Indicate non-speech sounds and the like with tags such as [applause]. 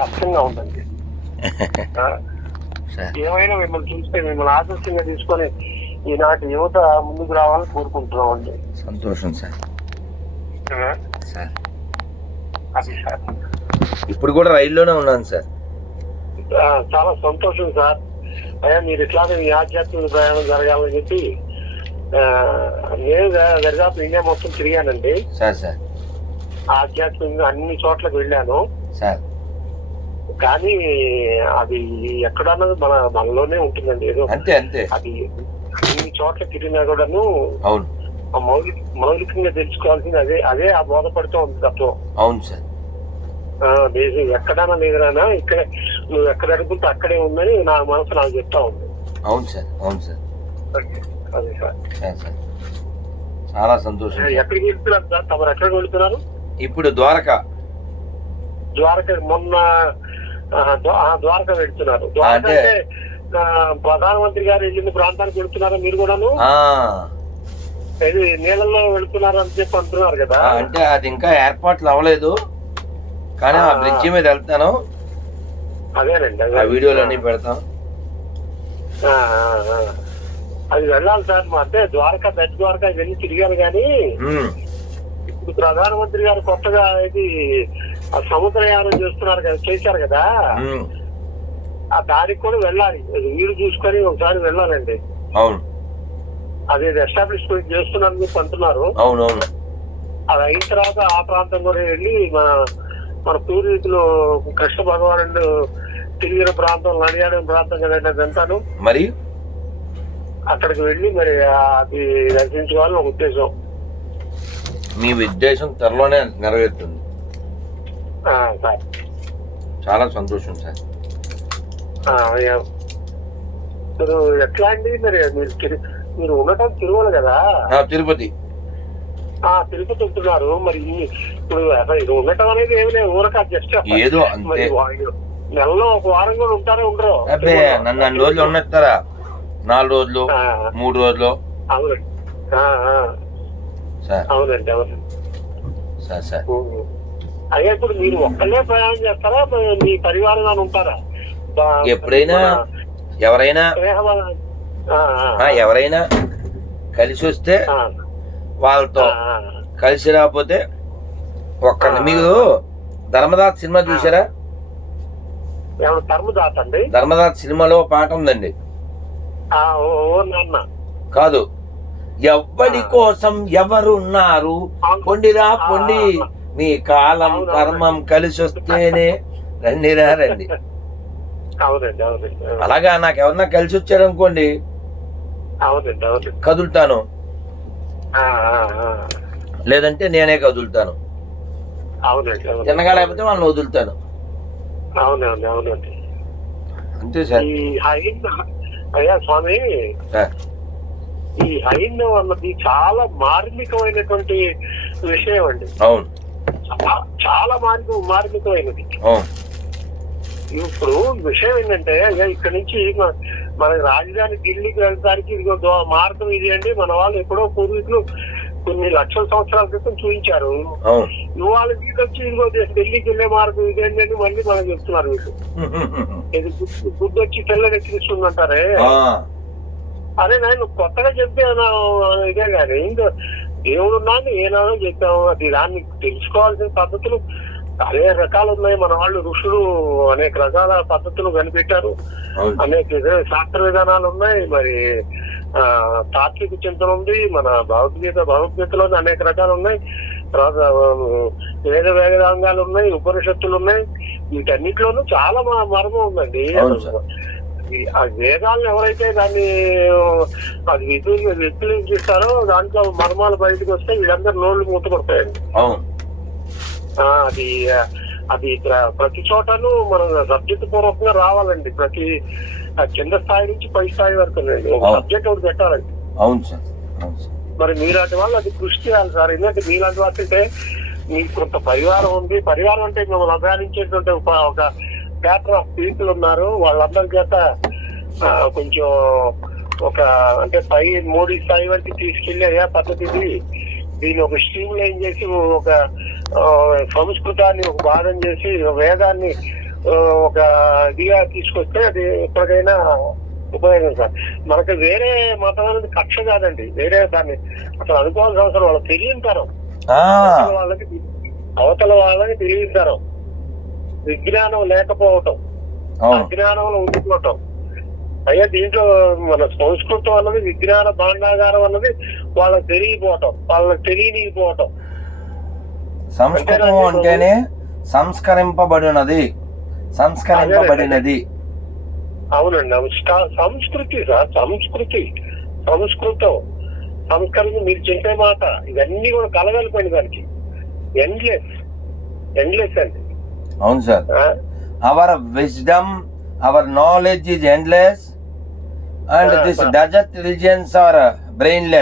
కష్టంగా ఉందండి. [laughs] ఏమైనా మిమ్మల్ని చూస్తే మిమ్మల్ని ఆదర్శంగా తీసుకొని ఈనాటి యువత ముందుకు రావాలని కోరుకుంటున్నాం అండి సంతోషం సార్. సార్. అది సార్. ఇప్పుడు కూడా రైల్లోనే ఉన్నాను సార్. చాలా సంతోషం సార్. అయ్యా మీరు ఇట్లాగే మీ ఆధ్యాత్మిక ప్రయాణం జరగాలని చెప్పి నేను దరిదాపు ఇండియా మొత్తం తిరిగానండి. Sir sir. ఆధ్యాత్మికంగా అన్ని చోట్లకు వెళ్ళాను. సార్. కానీ అది ఎక్కడన్నది మన మనలోనే ఉంటుందండి. ఏదో అంతే అంతే. అది అన్ని చోట్ల తిరిగినా కూడాను అవును. మౌలిక మౌలికంగా తెలుసుకోవాల్సింది అదే అదే ఆ బోధపడుతూ ఉంది తత్వం. అవును సార్. ఆ, దేశం ఎక్కడన్నా లేదురానా ఇక్కడ నువ్వు ఎక్కడ అడుగుతుంటే అక్కడే ఉందని నా మనసు నాకు చెప్తా ఉంది. అవును సార్ అవును సార్. అదే సార్. చాలా సంతోషం. ఎక్కడికి వెళ్తున్నారు సార్? తమరు ఎక్కడికి వెళ్తున్నారు? ఇప్పుడు ద్వారక. ద్వారక మొన్న ద్వారక వెళ్తున్నారు. ద్వారక అంటే- ప్రధానమంత్రి గారు వెళ్ళిన ప్రాంతానికి వెళ్తున్నారా మీరు కూడాను? ఇది నీళ్ళల్లో వెళ్తున్నారు అని చెప్పి అంటున్నారు కదా. అంటే అది ఇంకా ఏర్పాట్లు అవ్వలేదు. కానీ ఆ బ్రిడ్జి మీద వెళ్తాను. అదేనండి ఆ అదే వీడియోలన్నీ పెడతాం. అది వెళ్ళాలి సార్ మా అంటే ద్వారకా పెద్ద ద్వారకా వెళ్ళి తిరిగారు కానీ ఇప్పుడు ప్రధానమంత్రి గారు కొత్తగా ఇది ఆ సముద్రయానం చేస్తున్నారు కదా చేశారు కదా? ఆ దారికి కూడా వెళ్ళాలి. వీలు చూసుకొని ఒకసారి వెళ్ళాలండి. అవును. అది ఎస్టాబ్లిష్మెంట్ చేస్తున్నారని చెప్పి అంటున్నారు. అవును అవును అది అయిన తర్వాత ఆ ప్రాంతం కూడా వెళ్ళి మన మన పూర్వీకులు కృష్ణ భగవానుడు తిరిగిన ప్రాంతం నడియాడిన ప్రాంతం కదండి అదంతాను మరి? అక్కడికి వెళ్ళి మరి అది దర్శించుకోవాలని ఒక ఉద్దేశం. మీ ఉద్దేశం త్వరలోనే నెరవేరుతుంది. సార్. చాలా సంతోషం సార్. మీరు ఎట్లా అండి? మరి మీరు మీరు ఉండటం తిరుమల కదా? ఆ, తిరుపతి. ఆ తిరుపతి ఉంటున్నారు. మరి ఇప్పుడు ఇది ఉండటం అనేది ఏమి లేదు. ఊరక జస్ట్ ఏదో మరి నెలలో ఒక వారం కూడా ఉంటారో ఉండరు. అబ్బే నన్ను అన్ని రోజులు ఉన్నస్తారా నాలుగు రోజులు మూడు రోజులు. అవునండి. ఆ, ఆ, సార్. అవునండి అవునండి. Sir sir. అయ్యా ఇప్పుడు మీరు ఒక్కళ్ళే ప్రయాణం చేస్తారా? మీ- పరివారం ఉంటారా? ఎప్పుడైనా ఎవరైనా ఎవరైనా కలిసి వస్తే వాళ్ళతో. కలిసి రాకపోతే ఒక్క మీరు ధర్మదాస్ సినిమా చూసారా ధర్మదాత అండి? ధర్మదాస్ సినిమాలో పాట ఉందండి. కాదు. ఎవ్వడి కోసం ఎవరున్నారు? పొండిరా పొండి. మీ కాలం కర్మం కలిసి వస్తేనే రండిరా రండి. అలాగా నాకు ఎవరన్నా కలిసి వచ్చారనుకోండి కదులుతాను. లేదంటే నేనే కదులుతాను. తిన్నగా లేకపోతే వాళ్ళని వదులుతాను. అంతే సార్. అయ్యా స్వామి ఈ హైందవం అన్నది చాలా మార్మికమైనటువంటి విషయం అండి అవును. చాలా మార్గ మార్మికమైనది ఇప్పుడు విషయం ఏంటంటే ఇక్కడ నుంచి మన- మన రాజధాని ఢిల్లీకి వెళ్ళడానికి ఇదిగో మార్గం ఇది అండి. మన వాళ్ళు ఎప్పుడో పూర్వీకులు కొన్ని లక్షల సంవత్సరాల క్రితం చూపించారు. ఇవాళ వీళ్ళు వచ్చి ఇదిగో ఢిల్లీకి వెళ్ళే మార్గం ఇదేంటి అని మళ్ళీ మనకు చెప్తున్నారు వీళ్ళు. ఇది గుడ్- గుడ్డు వచ్చి తెల్లరెక్కిస్తుంది అంటారే ఆ, అదే నేను కొత్తగా చెప్పే ఇదే కానీ ఇంకా దేవుడు ఉన్నాను ఏనాడో చెప్పాము. అది దాన్ని తెలుసుకోవాల్సిన పద్ధతులు అనేక రకాలు ఉన్నాయి. మన వాళ్ళు ఋషులు అనేక రకాల పద్ధతులు కనిపెట్టారు. అనేక శాస్త్ర విధానాలు ఉన్నాయి. మరి ఆ తాత్విక చింతన ఉంది. మన భగవద్గీత భగవద్గీతలో అనేక రకాలు ఉన్నాయి. తర్వాత వేద వేదాంగాలు ఉన్నాయి. ఉపనిషత్తులు ఉన్నాయి. వీటన్నిటిలోనూ చాలా మర్మం ఉందండి. ఆ వేదాలను ఎవరైతే దాన్ని అది విశ్లేషిస్తారో దాంట్లో మర్మాలు బయటకు వస్తే వీళ్ళందరూ నోళ్ళు మూతపడతాయండి అది అది ప్ర- ప్రతి చోటను మనం సబ్జెక్ట్ పూర్వకంగా రావాలండి. ప్రతి కింద స్థాయి నుంచి పై స్థాయి వరకు ఒక. సబ్జెక్ట్ ఒకటి పెట్టాలండి. అవును సార్. మరి మీలాంటి వాళ్ళు అది కృషి చేయాలి సార్. ఎందుకంటే మీలాంటి వాళ్ళు అంటే మీకు కొంత పరివారం ఉంది. పరివారం అంటే మిమ్మల్ని అభిమానించేటువంటి ఒక ఒక ప్యాటర్ ఆఫ్ పీపుల్ ఉన్నారు. వాళ్ళందరి చేత కొంచెం ఒక అంటే పై మోడీ స్థాయి వరకు తీసుకెళ్ళి అయ్యా పద్ధతి ఇది దీన్ని ఒక స్ట్రీమ్ లైన్ చేసి ఒక సంస్కృతాన్ని ఒక భాగం చేసి వేదాన్ని ఒక ఇదిగా తీసుకొస్తే అది ఎప్పటికైనా ఉపయోగం సార్. మనకి వేరే మతం అనేది కక్ష కాదండి. వేరే దాన్ని అసలు అనుకోవాల్సిన అవసరం వాళ్ళకి తెలియని తరం. వాళ్ళకి అవతల వాళ్ళకి తెలియని తరం. విజ్ఞానం లేకపోవటం అజ్ఞానంలో ఉండిపోవటం. అయ్యా దీంట్లో మన సంస్కృతం అన్నది విజ్ఞాన భాండాగారం అన్నది వాళ్ళకి తెలియపోవటం వాళ్ళకి తెలియనిపోవటం సంస్కృతం అంటేనే సంస్కరింపబడినది. సంస్కరింపబడినది. అవునండి సంస్కృతి సార్ సంస్కృతి సంస్కృతం. సంస్కృతి మీరు చెప్పే మాట ఇవన్నీ కూడా కలగలిపోయిన దానికి. ఎండ్లెస్ ఎండ్లెస్ అండి. అవును సార్ ఆ? Our wisdom our knowledge is endless and Ah, this ah. Desert religions are brainless